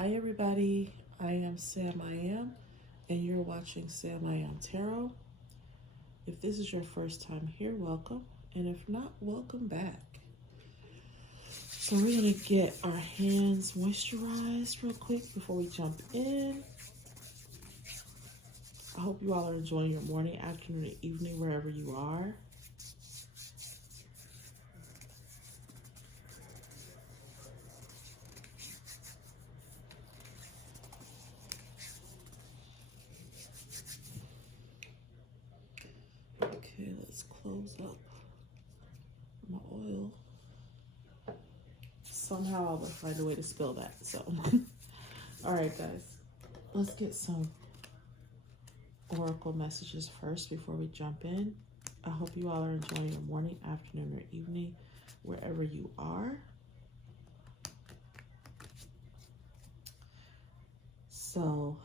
Hi everybody, I am Sam I Am, and you're watching Sam I Am Tarot. If this is your first time here, welcome, and if not, welcome back. So we're gonna get our hands moisturized real quick before we jump in. I hope you all are enjoying your morning, afternoon, or evening, wherever you are. Okay, let's close up my oil. Somehow I will find a way to spill that, so. All right, guys, let's get some oracle messages first before we jump in. I hope you all are enjoying your morning, afternoon, or evening, wherever you are. So,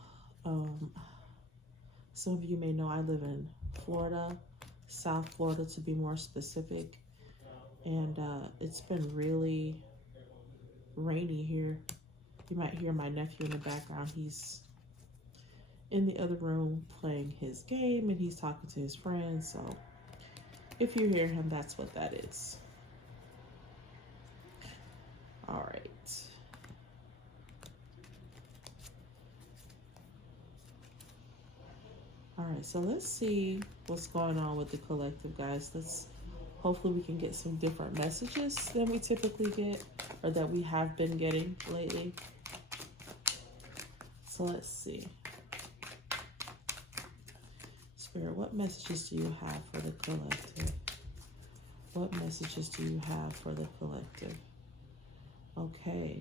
some of you may know I live in Florida, South Florida to be more specific, and it's been really rainy here. You might hear my nephew in the background. He's in the other room playing his game, and he's talking to his friends, so if you hear him, that's what that is. All right. All right, so let's see what's going on with the collective, guys. Hopefully we can get some different messages than we typically get, or that we have been getting lately. So let's see. Spirit, what messages do you have for the collective? What messages do you have for the collective? Okay.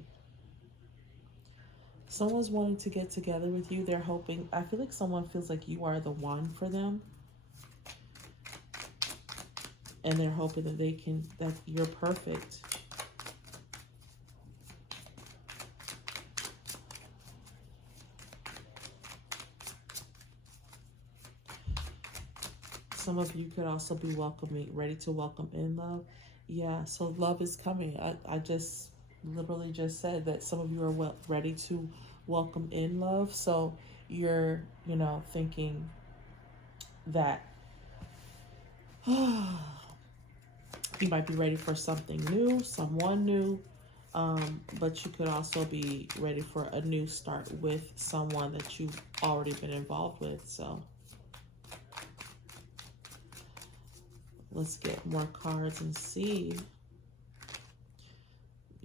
Someone's wanting to get together with you. They're hoping, I feel like someone feels like you are the one for them. And they're hoping that you're perfect. Some of you could also be ready to welcome in love. Yeah, so love is coming. I just literally just said that some of you are ready to welcome in love. So you're, thinking that you might be ready for something new, someone new, but you could also be ready for a new start with someone that you've already been involved with. So let's get more cards and see.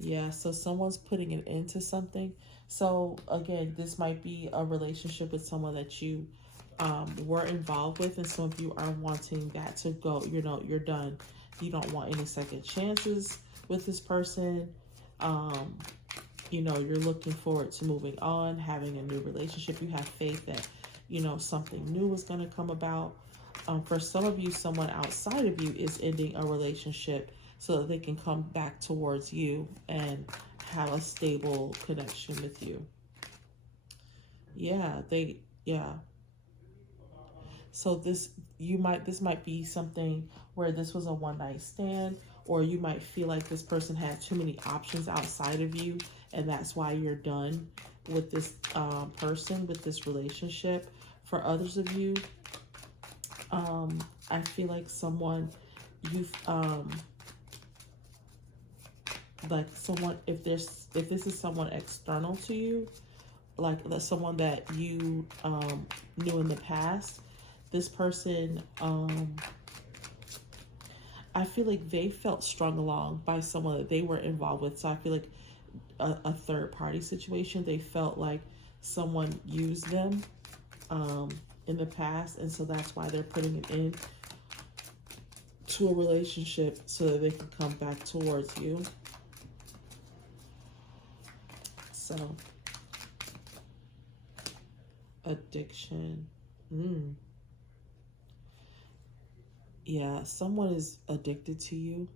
Yeah, so someone's putting an end to something. So again, this might be a relationship with someone that you were involved with, and some of you are wanting that to go. You're done. You don't want any second chances with this person. You're looking forward to moving on, having a new relationship. You have faith that, something new is going to come about. For some of you, someone outside of you is ending a relationship so that they can come back towards you and have a stable connection with you. Yeah, So this might be something where this was a one-night stand, or you might feel like this person had too many options outside of you, and that's why you're done with this person, with this relationship. For others of you, I feel like if this is someone external to you, like someone that you knew in the past, this person, I feel like they felt strung along by someone that they were involved with. So I feel like a third party situation. They felt like someone used them in the past, and so that's why they're putting an end to a relationship so that they can come back towards you. So, addiction. Yeah, someone is addicted to you.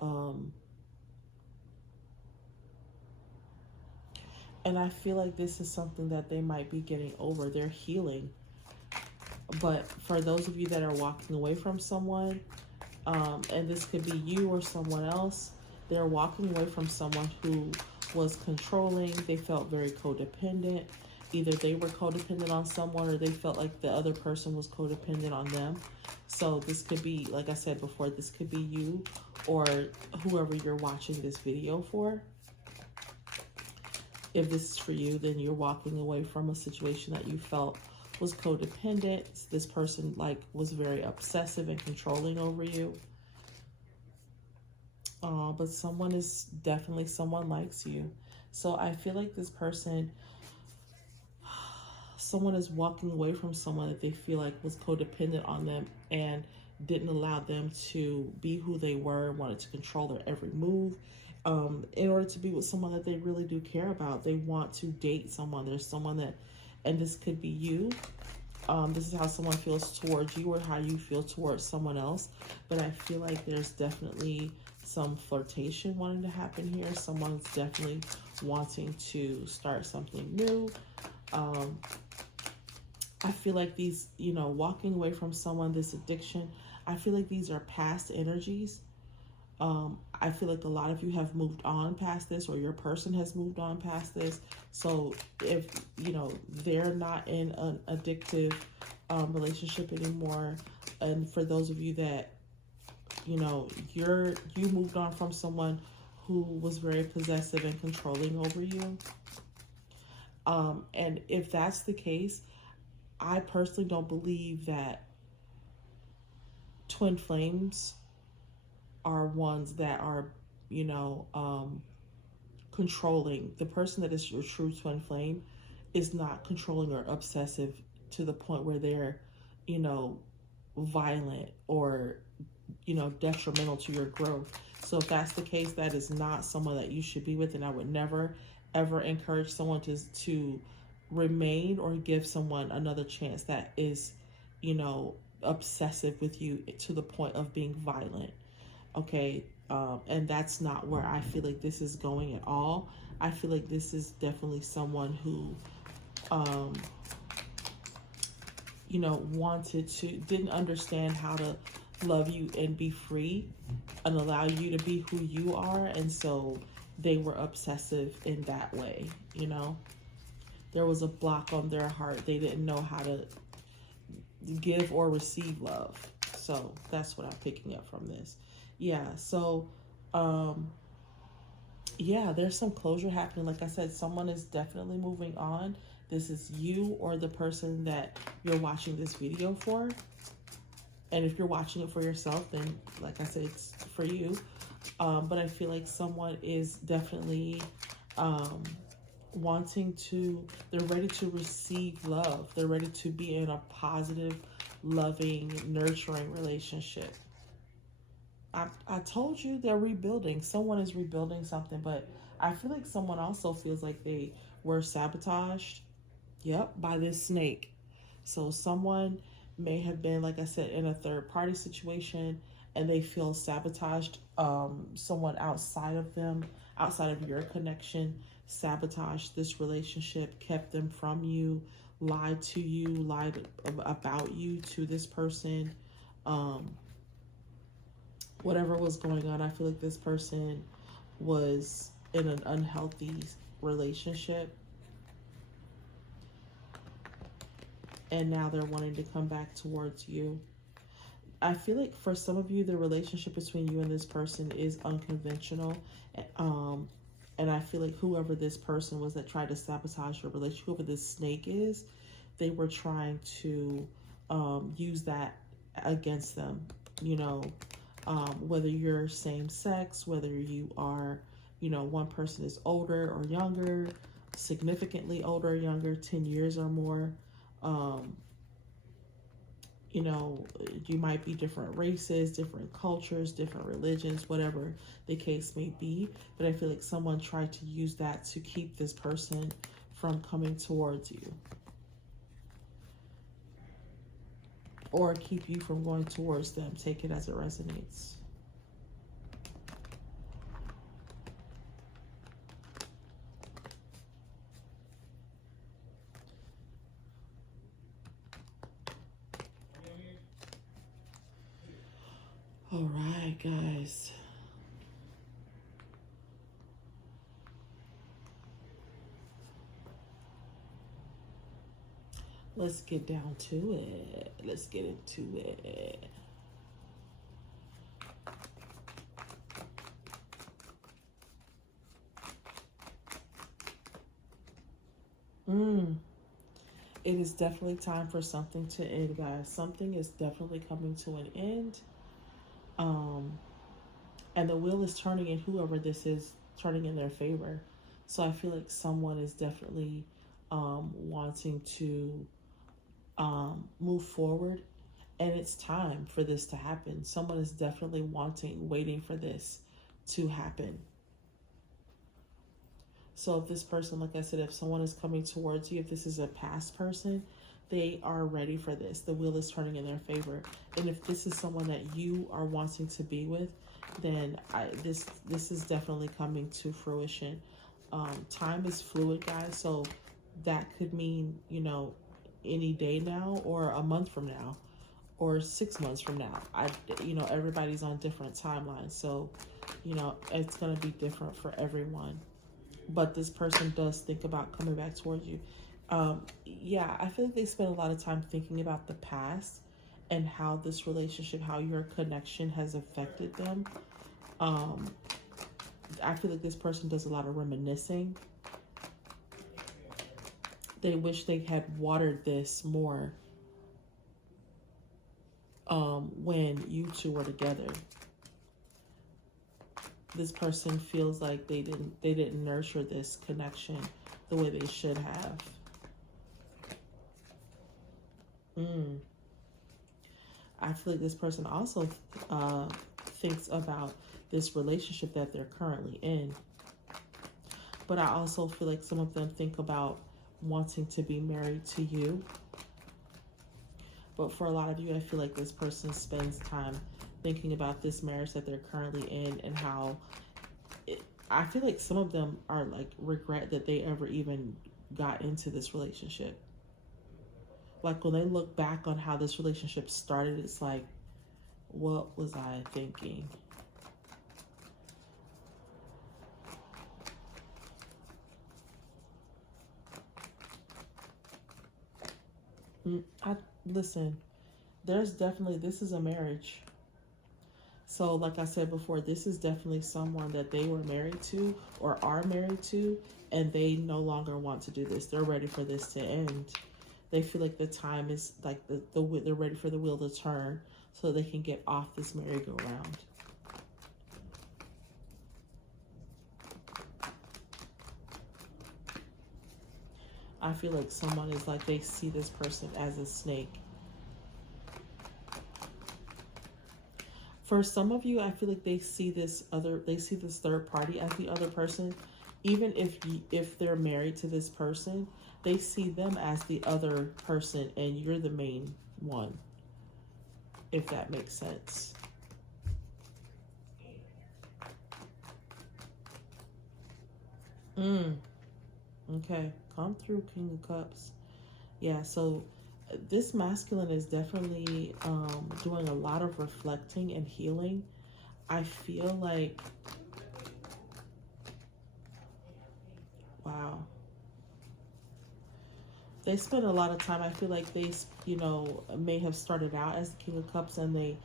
And I feel like this is something that they might be getting over. They're healing. But for those of you that are walking away from someone, and this could be you or someone else, they're walking away from someone who was controlling. They felt very codependent. Either they were codependent on someone or they felt like the other person was codependent on them. So this could be, like I said before, this could be you or whoever you're watching this video for. If this is for you, then you're walking away from a situation that you felt was codependent. This person like was very obsessive and controlling over you. But someone is definitely, someone likes you. So I feel like this person, someone is walking away from someone that they feel like was codependent on them and didn't allow them to be who they were, wanted to control their every move. In order to be with someone that they really do care about, they want to date someone. There's someone that, and this could be you. This is how someone feels towards you or how you feel towards someone else. But I feel like there's definitely some flirtation wanting to happen here. Someone's definitely wanting to start something new. I feel like these, you know, walking away from someone, this addiction, I feel like these are past energies. I feel like a lot of you have moved on past this, or your person has moved on past this. So if, you know, they're not in an addictive relationship anymore, and for those of you that, you know, you moved on from someone who was very possessive and controlling over you. And if that's the case, I personally don't believe that twin flames are ones that are, you know, controlling. The person that is your true twin flame is not controlling or obsessive to the point where they're, you know, violent or, you know, detrimental to your growth. So if that's the case, that is not someone that you should be with, and I would never ever encourage someone to remain or give someone another chance that is, you know, obsessive with you to the point of being violent. Okay, and that's not where I feel like this is going at all. I feel like this is definitely someone who, you know, didn't understand how to love you and be free and allow you to be who you are. And so they were obsessive in that way, you know. There was a block on their heart. They didn't know how to give or receive love. So that's what I'm picking up from this. Yeah, so, yeah, there's some closure happening. Like I said, someone is definitely moving on. This is you or the person that you're watching this video for. And if you're watching it for yourself, then, like I said, it's for you. But I feel like someone is definitely wanting to, they're ready to receive love. They're ready to be in a positive, loving, nurturing relationship. I told you they're rebuilding. Someone is rebuilding something, but I feel like someone also feels like they were sabotaged. Yep, by this snake. So someone may have been, like I said, in a third party situation and they feel sabotaged. Someone outside of them, outside of your connection, sabotaged this relationship, kept them from you, lied to you, lied about you to this person. Whatever was going on, I feel like this person was in an unhealthy relationship. And now they're wanting to come back towards you. I feel like for some of you, the relationship between you and this person is unconventional. And I feel like whoever this person was that tried to sabotage your relationship, whoever this snake is, they were trying to use that against them, you know. Whether you're same sex, whether you are, you know, one person is older or younger, significantly older or younger, 10 years or more. You know, you might be different races, different cultures, different religions, whatever the case may be. But I feel like someone tried to use that to keep this person from coming towards you, or keep you from going towards them. Take it as it resonates. All right, guys. Let's get down to it. Let's get into it. Mm. It is definitely time for something to end, guys. Something is definitely coming to an end. Um, and the wheel is turning in whoever this is, turning in their favor. So I feel like someone is definitely wanting to move forward, and it's time for this to happen. Someone is definitely waiting for this to happen. So if this person, like I said, if someone is coming towards you, if this is a past person, they are ready for this. The wheel is turning in their favor. And if this is someone that you are wanting to be with, then this is definitely coming to fruition. Time is fluid, guys. So that could mean, any day now or a month from now or 6 months from now. Everybody's on different timelines. So, it's going to be different for everyone. But this person does think about coming back towards you. Yeah, I feel like they spend a lot of time thinking about the past and how this relationship, how your connection has affected them. I feel like this person does a lot of reminiscing. They wish they had watered this more when you two were together. This person feels like they didn't nurture this connection the way they should have. I feel like this person also thinks about this relationship that they're currently in. But I also feel like some of them think about wanting to be married to you. But for a lot of you, I feel like this person spends time thinking about this marriage that they're currently in and how I feel like some of them are like regret that they ever even got into this relationship. Like when they look back on how this relationship started, it's like, what was I thinking? Listen, this is a marriage. So like I said before, this is definitely someone that they were married to or are married to, and they no longer want to do this. They're ready for this to end. They feel like the time is like they're ready for the wheel to turn so they can get off this merry-go-round. I feel like someone is like they see this person as a snake. For some of you, I feel like they see this third party as the other person. Even if they're married to this person, they see them as the other person and you're the main one, if that makes sense. Okay, come through, King of Cups. Yeah, so this masculine is definitely doing a lot of reflecting and healing. I feel like, wow. They spend a lot of time. I feel like they, may have started out as the King of Cups and they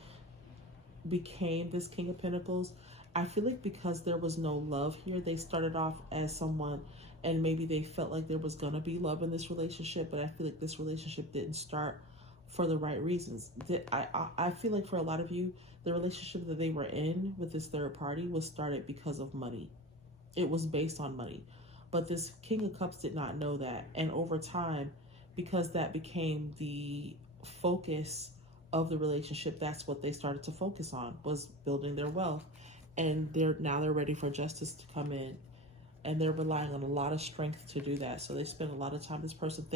became this King of Pentacles. I feel like because there was no love here, they started off as someone and maybe they felt like there was going to be love in this relationship, but I feel like this relationship didn't start for the right reasons. I feel like for a lot of you, the relationship that they were in with this third party was started because of money. It was based on money. But this King of Cups did not know that. And over time, because that became the focus of the relationship, that's what they started to focus on, was building their wealth. And they're ready for justice to come in. And they're relying on a lot of strength to do that. So they spend a lot of time, this person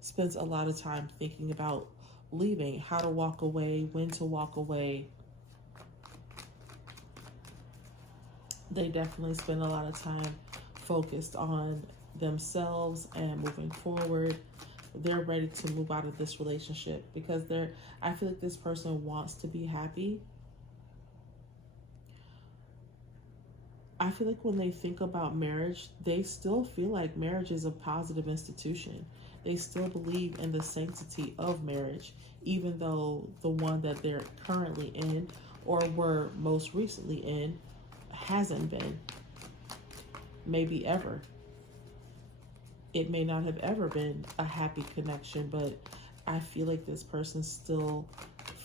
spends a lot of time thinking about leaving, how to walk away, when to walk away. They definitely spend a lot of time focused on themselves and moving forward. They're ready to move out of this relationship because I feel like this person wants to be happy. I feel like when they think about marriage, they still feel like marriage is a positive institution. They still believe in the sanctity of marriage, even though the one that they're currently in or were most recently in hasn't been, maybe ever. It may not have ever been a happy connection, but I feel like this person still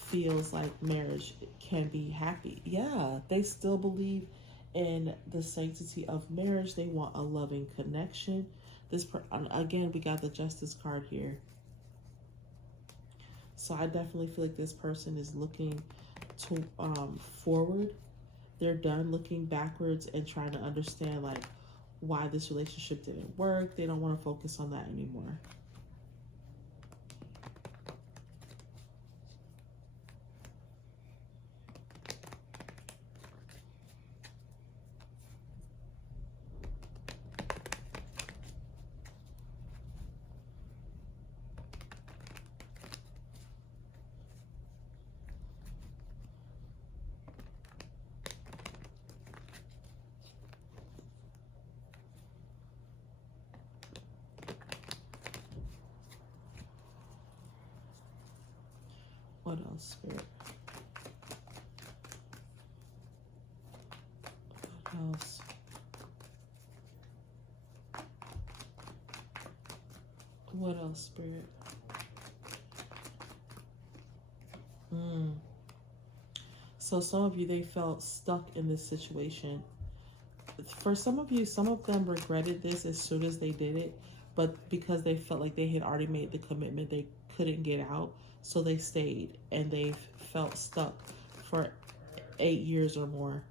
feels like marriage can be happy. Yeah, they still believe in the sanctity of marriage. They want a loving connection. Again, we got the Justice card here. So I definitely feel like this person is looking to forward. They're done looking backwards and trying to understand like why this relationship didn't work. They don't want to focus on that anymore. What else, Spirit? What else? What else, Spirit? So some of you, they felt stuck in this situation. For some of you, some of them regretted this as soon as they did it, but because they felt like they had already made the commitment, they couldn't get out, so they stayed, and they felt stuck for 8 years or more.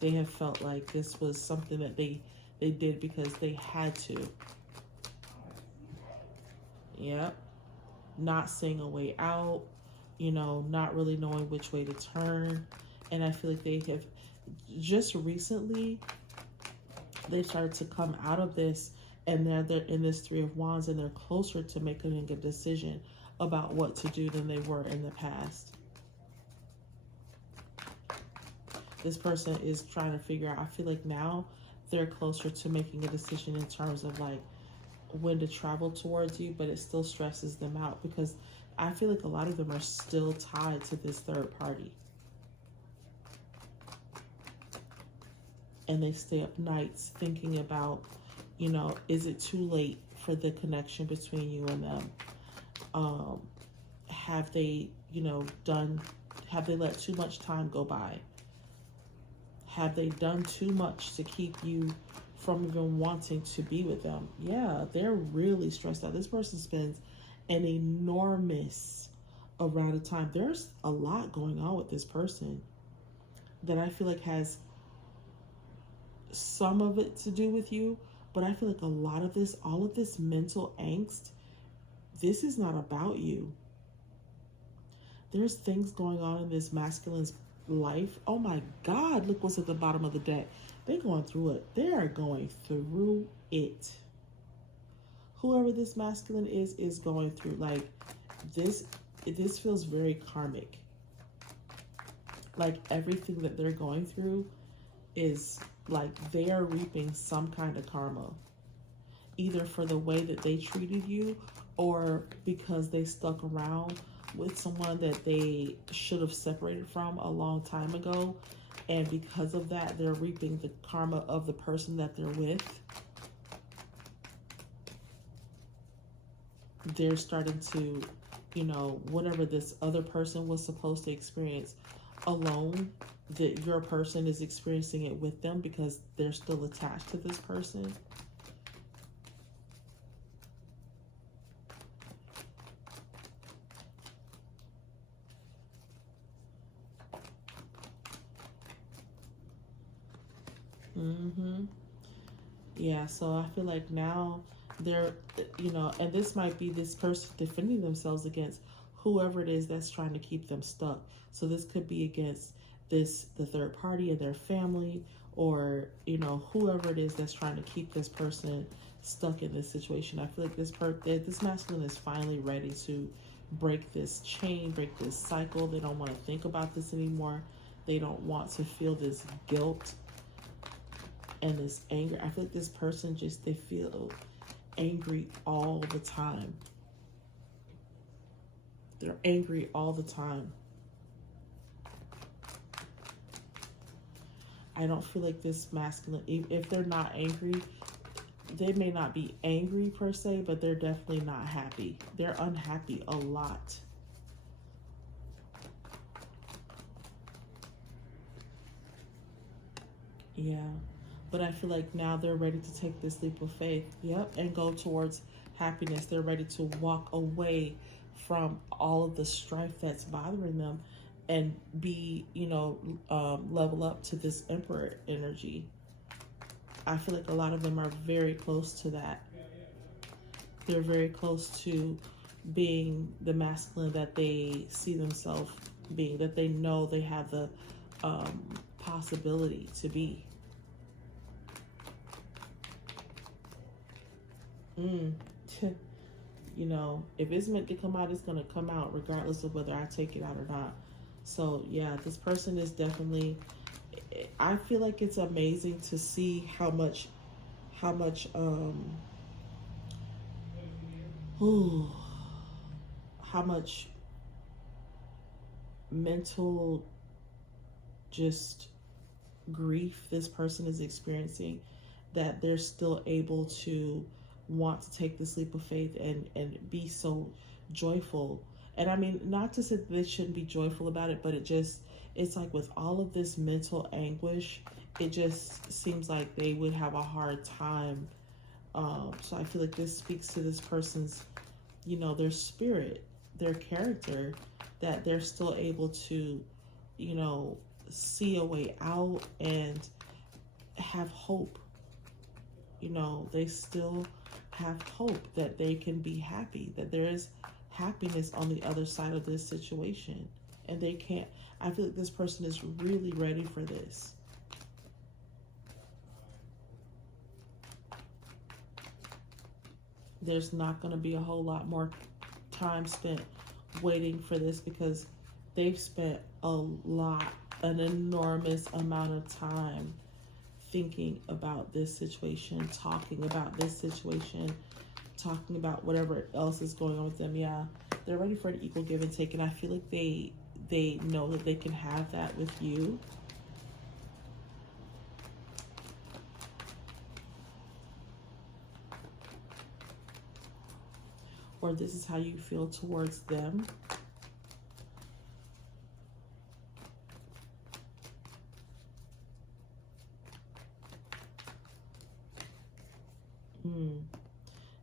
They have felt like this was something that they did because they had to. Yep. Not seeing a way out, not really knowing which way to turn. And I feel like they have just recently, they started to come out of this, and they're in this Three of Wands, and they're closer to making a decision about what to do than they were in the past. This person is trying to figure out, I feel like now they're closer to making a decision in terms of like when to travel towards you, but it still stresses them out because I feel like a lot of them are still tied to this third party. And they stay up nights thinking about, is it too late for the connection between you and them? Have they, have they let too much time go by? Have they done too much to keep you from even wanting to be with them? Yeah, they're really stressed out. This person spends an enormous amount of time. There's a lot going on with this person that I feel like has some of it to do with you, but I feel like a lot of this, all of this mental angst, this is not about you. There's things going on in this masculine's life. Oh my God, look what's at the bottom of the deck. They're going through it. They are going through it. Whoever this masculine is going through, like, this feels very karmic. Like everything that they're going through is like they are reaping some kind of karma, either for the way that they treated you or because they stuck around with someone that they should have separated from a long time ago, and because of that they're reaping the karma of the person that they're with. They're starting to, whatever this other person was supposed to experience alone, that your person is experiencing it with them because they're still attached to this person. Yeah, so I feel like now they're, and this might be this person defending themselves against whoever it is that's trying to keep them stuck. So this could be against the third party and their family, or, whoever it is that's trying to keep this person stuck in this situation. I feel like this masculine is finally ready to break this chain, break this cycle. They don't want to think about this anymore. They don't want to feel this guilt and this anger. I feel like this person they feel angry all the time. They're angry all the time. I don't feel like this masculine, if they're not angry, they may not be angry per se, but they're definitely not happy. They're unhappy a lot. Yeah. But I feel like now they're ready to take this leap of faith. Yep. And go towards happiness. They're ready to walk away from all of the strife that's bothering them and be, level up to this Emperor energy. I feel like a lot of them are very close to that. They're very close to being the masculine that they see themselves being, that they know they have the possibility to be. If it's meant to come out, it's going to come out regardless of whether I take it out or not. So yeah, this person is definitely, I feel like it's amazing to see how much mental just grief this person is experiencing, that they're still able to want to take this leap of faith and be so joyful. And I mean, not to say that they shouldn't be joyful about it, but it's like with all of this mental anguish, it just seems like they would have a hard time. So I feel like this speaks to this person's, their spirit, their character, that they're still able to, see a way out and have hope. They still have hope that they can be happy, that there is happiness on the other side of this situation. And they can't, I feel like this person is really ready for this. There's not going to be a whole lot more time spent waiting for this, because they've spent an enormous amount of time thinking about this situation, talking about this situation, talking about whatever else is going on with them. Yeah, they're ready for an equal give and take, and I feel like they know that they can have that with you. Or this is how you feel towards them.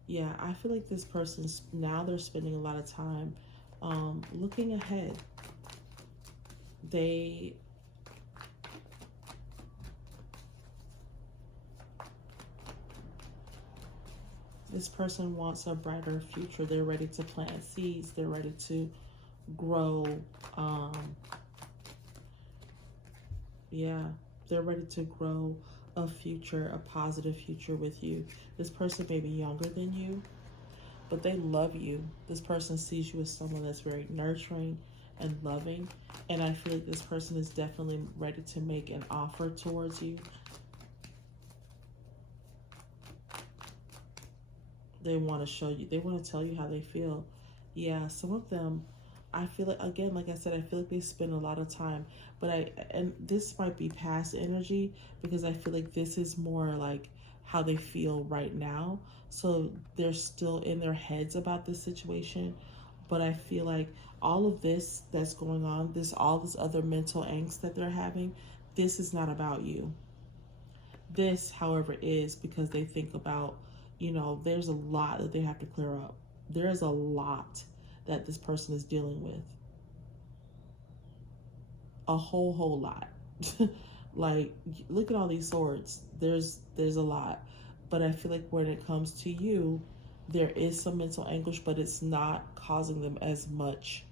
Yeah, I feel like this person's, now they're spending a lot of time looking ahead. This person wants a brighter future. They're ready to plant seeds. They're ready to grow. Yeah, they're ready to grow a future, a positive future with you. This person may be younger than you, but they love you. This person sees you as someone that's very nurturing and loving. And I feel like this person is definitely ready to make an offer towards you. They want to show you, they want to tell you how they feel. Yeah, some of them, I feel like, again, like I said, I feel like they spend a lot of time, and this might be past energy, because I feel like this is more like how they feel right now. So they're still in their heads about this situation. But I feel like all of this that's going on, all this other mental angst that they're having, this is not about you. This, however, is because they think about, there's a lot that they have to clear up. There is a lot that this person is dealing with. A whole lot. Like, look at all these swords. There's a lot. But I feel like when it comes to you, there is some mental anguish, but it's not causing them as much,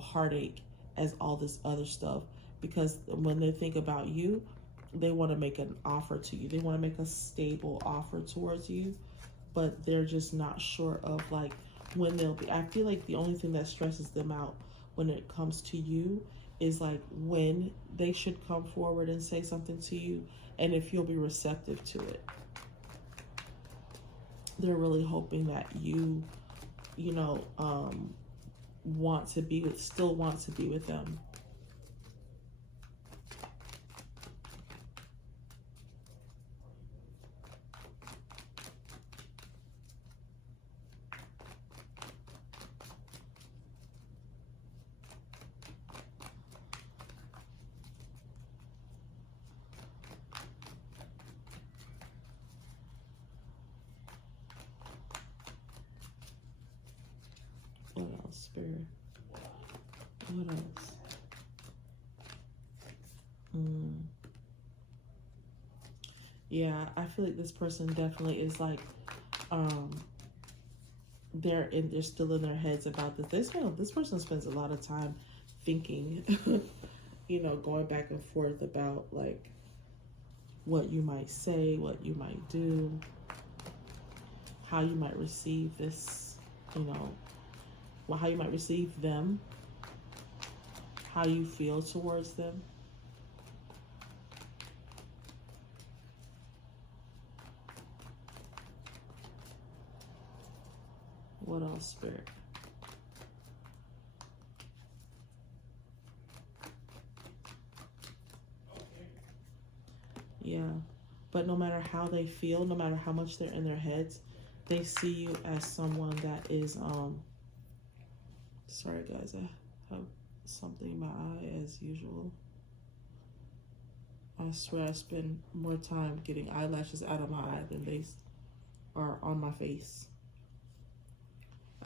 heartache as all this other stuff. Because when they think about you, they want to make an offer to you. They want to make a stable offer towards you, but they're just not sure of like when they'll be. I feel like the only thing that stresses them out when it comes to you is like when they should come forward and say something to you, and if you'll be receptive to it. they're really hoping that you, you know, still want to be with them. What else, Spirit? What else? Yeah, I feel like this person definitely is like, they're still in their heads about this. This person spends a lot of time thinking, you know, going back and forth about like what you might say, what you might do, how you might receive this, you know, well, how you might receive them, how you feel towards them. What else, Spirit? Yeah, but no matter how they feel, no matter how much they're in their heads, they see you as someone that is, sorry guys, I have something in my eye as usual. I swear I spend more time getting eyelashes out of my eye than they are on my face.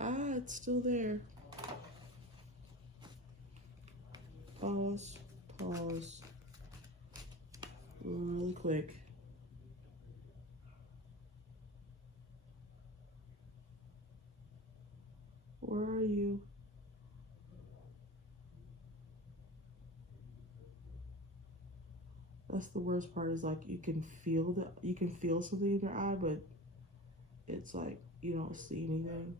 Ah, it's still there. Pause, pause, really quick. Where are you? That's the worst part, is like you can feel something in your eye, but it's like you don't see anything.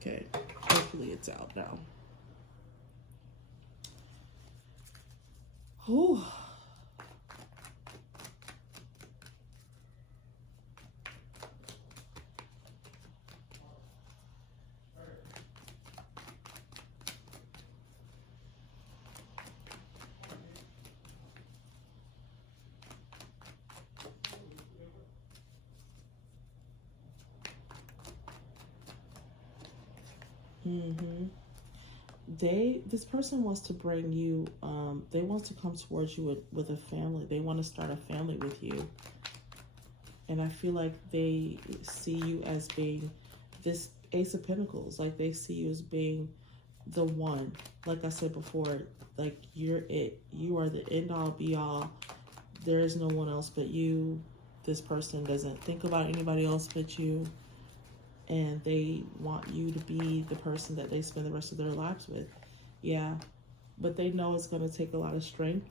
Okay, hopefully it's out now. Whew. Mm-hmm. This person wants to bring you, they want to come towards you with a family. They want to start a family with you. And I feel like they see you as being this Ace of Pentacles. Like they see you as being the one. Like I said before, like you're it. You are the end all be all. There is no one else but you. This person doesn't think about anybody else but you. And they want you to be the person that they spend the rest of their lives with. Yeah, but they know it's going to take a lot of strength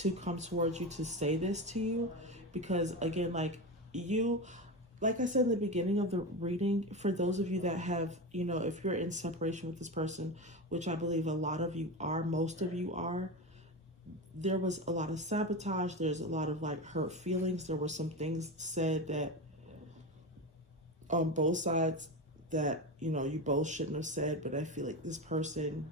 to come towards you to say this to you, because again, like I said in the beginning of the reading, for those of you that have, you know, if you're in separation with this person, which I believe a lot of you are, most of you are, there was a lot of sabotage. There's a lot of like hurt feelings. There were some things said that on both sides that, you know, you both shouldn't have said, but I feel like this person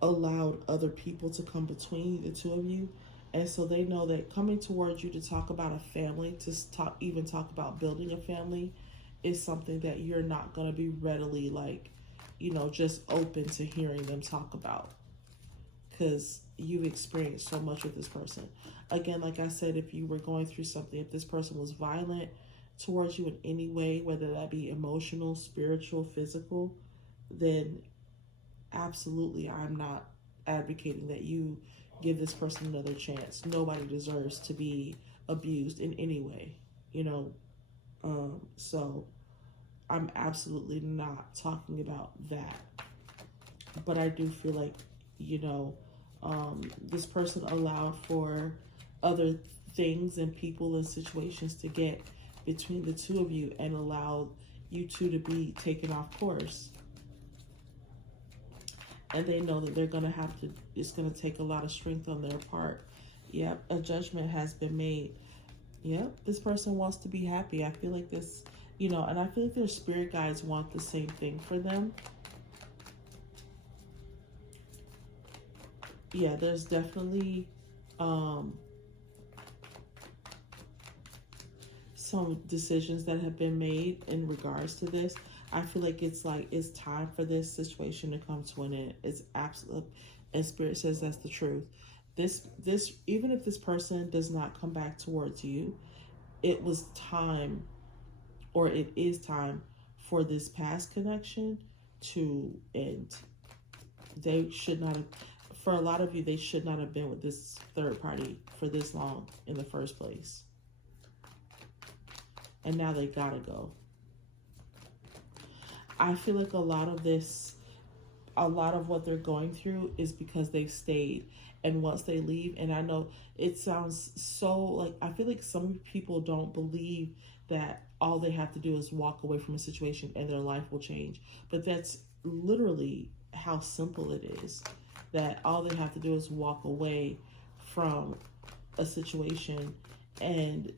allowed other people to come between the two of you. And so they know that coming towards you to talk about a family, even talk about building a family, is something that you're not going to be readily like, you know, just open to hearing them talk about, because you've experienced so much with this person. Again, like I said, if you were going through something, if this person was violent towards you in any way, whether that be emotional, spiritual, physical, then absolutely I'm not advocating that you give this person another chance. Nobody deserves to be abused in any way, you know. So I'm absolutely not talking about that. But I do feel like, you know, this person allowed for other things and people and situations to get between the two of you and allowed you two to be taken off course. And they know that they're going to have to, it's going to take a lot of strength on their part. Yep, a judgment has been made. Yep, this person wants to be happy. I feel like this, you know, and I feel like their spirit guides want the same thing for them. Yeah, there's definitely some decisions that have been made in regards to this. I feel like it's time for this situation to come to an end. It's absolute, and Spirit says that's the truth. This even if this person does not come back towards you, it was time, or it is time for this past connection to end. They should not have, for a lot of you, they should not have been with this third party for this long in the first place. And now they gotta go. I feel like a lot of what they're going through is because they've stayed. And once they leave, and I know it sounds so like, I feel like some people don't believe that all they have to do is walk away from a situation and their life will change. But that's literally how simple it is. That all they have to do is walk away from a situation and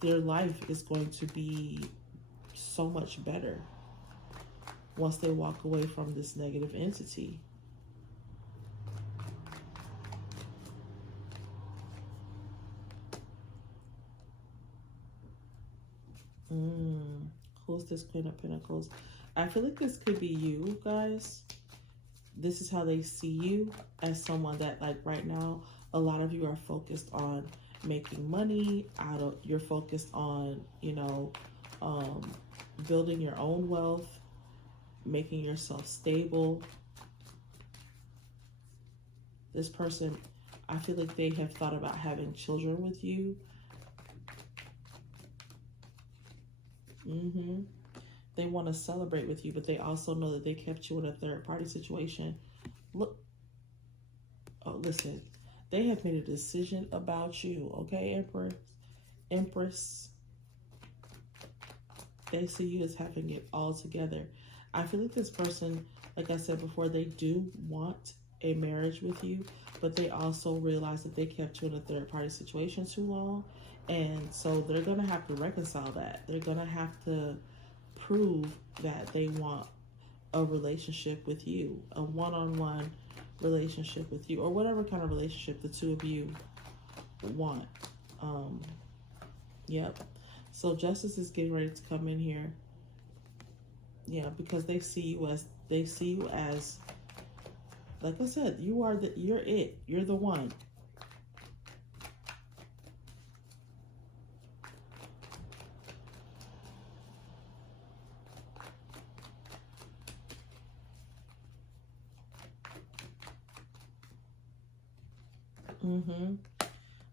their life is going to be so much better once they walk away from this negative entity. Who's this Queen of Pentacles? I feel like this could be you guys. This is how they see you, as someone that, like, right now, a lot of you are focused on making money you're focused on, you know, building your own wealth, making yourself stable. This person, I feel like they have thought about having children with you. They want to celebrate with you, but they also know that they kept you in a third party situation. Look, oh, listen, they have made a decision about you, okay, Empress. They see you as having it all together. I feel like this person, like I said before, they do want a marriage with you, but they also realize that they kept you in a third party situation too long. And so they're going to have to reconcile that. They're going to have to prove that they want a relationship with you, a one-on-one relationship with you, or whatever kind of relationship the two of you want. Yep. So justice is getting ready to come in here. Yeah, because they see you as, like I said, you're it. You're the one.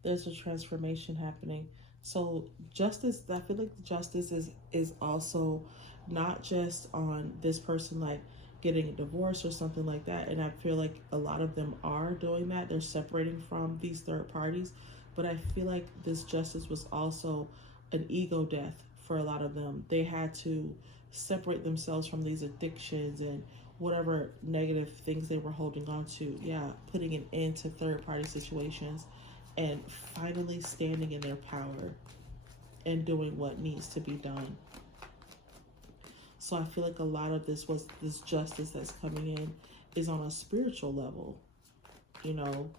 There's a transformation happening. So justice, I feel like justice is also not just on this person like getting a divorce or something like that. And I feel like a lot of them are doing that. They're separating from these third parties. But I feel like this justice was also an ego death for a lot of them. They had to separate themselves from these addictions and whatever negative things they were holding on to. Yeah, putting an end to third party situations and finally standing in their power and doing what needs to be done. So I feel like a lot of this justice that's coming in is on a spiritual level. You know,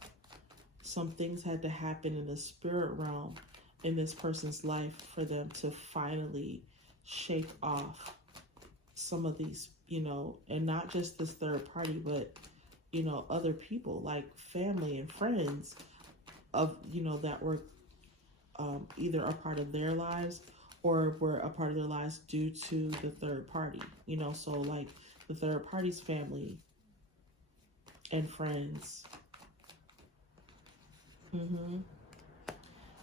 some things had to happen in the spirit realm in this person's life for them to finally shake off some of these, you know, and not just this third party, but, you know, other people like family and friends of, you know, that were either a part of their lives or were a part of their lives due to the third party, you know, so like the third party's family and friends.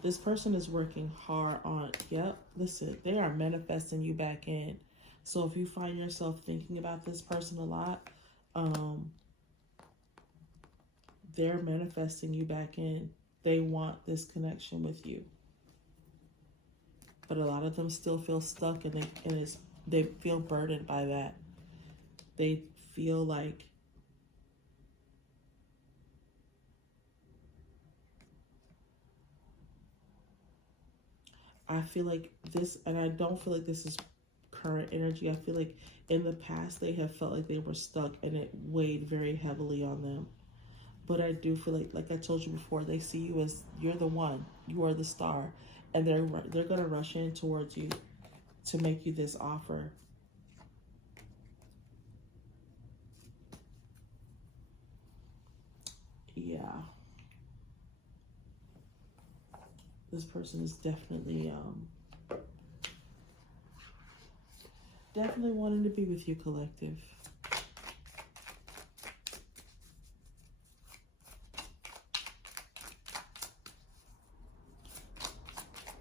This person is working hard on, yep, listen, they are manifesting you back in. So if you find yourself thinking about this person a lot, they're manifesting you back in. They want this connection with you. But a lot of them still feel stuck and they feel burdened by that. They feel like I feel like this, and I don't feel like this is current energy. I feel like in the past they have felt like they were stuck and it weighed very heavily on them. But I do feel like I told you before, they see you as you're the one, you are the star, and they're gonna rush in towards you to make you this offer. Yeah, this person is definitely wanting to be with you, collective.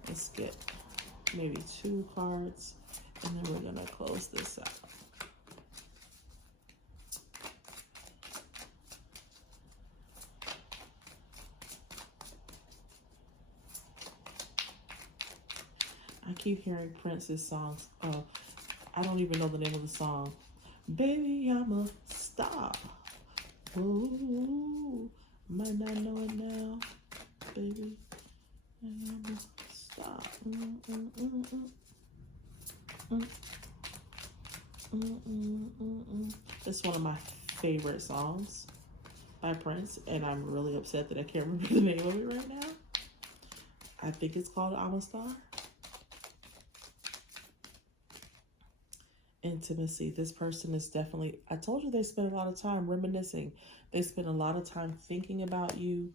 Let's get maybe 2 cards, and then we're gonna close this out. I keep hearing Prince's songs. I don't even know the name of the song. Baby, I'm a star. Ooh, might not know it now, baby. I'm a star. It's one of my favorite songs by Prince, and I'm really upset that I can't remember the name of it right now. I think it's called I'm a Star. Intimacy. This person is definitely, I told you they spend a lot of time reminiscing. They spend a lot of time thinking about you,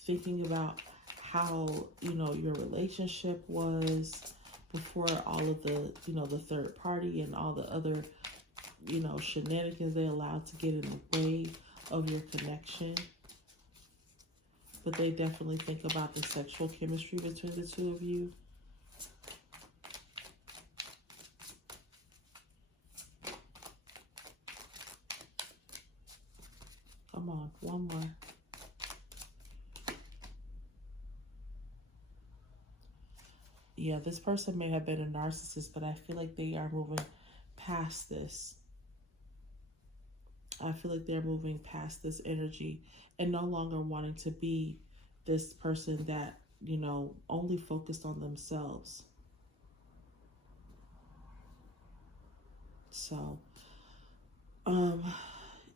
thinking about how, you know, your relationship was before all of the, you know, the third party and all the other, you know, shenanigans they allowed to get in the way of your connection. But they definitely think about the sexual chemistry between the two of you. Come on, one more. Yeah, this person may have been a narcissist, but I feel like they are moving past this. I feel like they're moving past this energy and no longer wanting to be this person that, you know, only focused on themselves. So,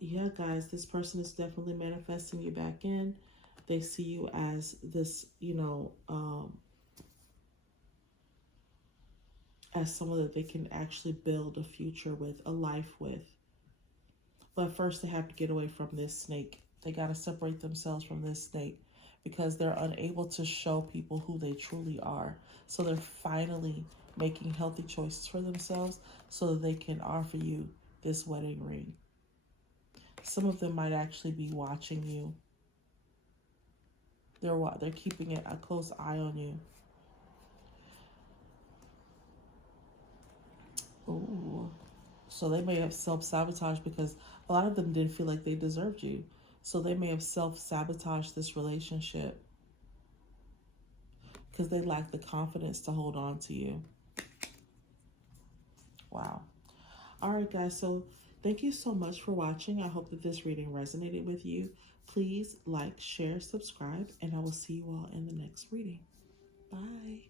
yeah, guys, this person is definitely manifesting you back in. They see you as this, you know, as someone that they can actually build a future with, a life with. But first, they have to get away from this snake. They got to separate themselves from this snake because they're unable to show people who they truly are. So they're finally making healthy choices for themselves so that they can offer you this wedding ring. Some of them might actually be watching you. They're keeping a close eye on you. Ooh. So they may have self-sabotaged because a lot of them didn't feel like they deserved you. So they may have self-sabotaged this relationship because they lack the confidence to hold on to you. Wow. All right, guys. So thank you so much for watching. I hope that this reading resonated with you. Please like, share, subscribe, and I will see you all in the next reading. Bye.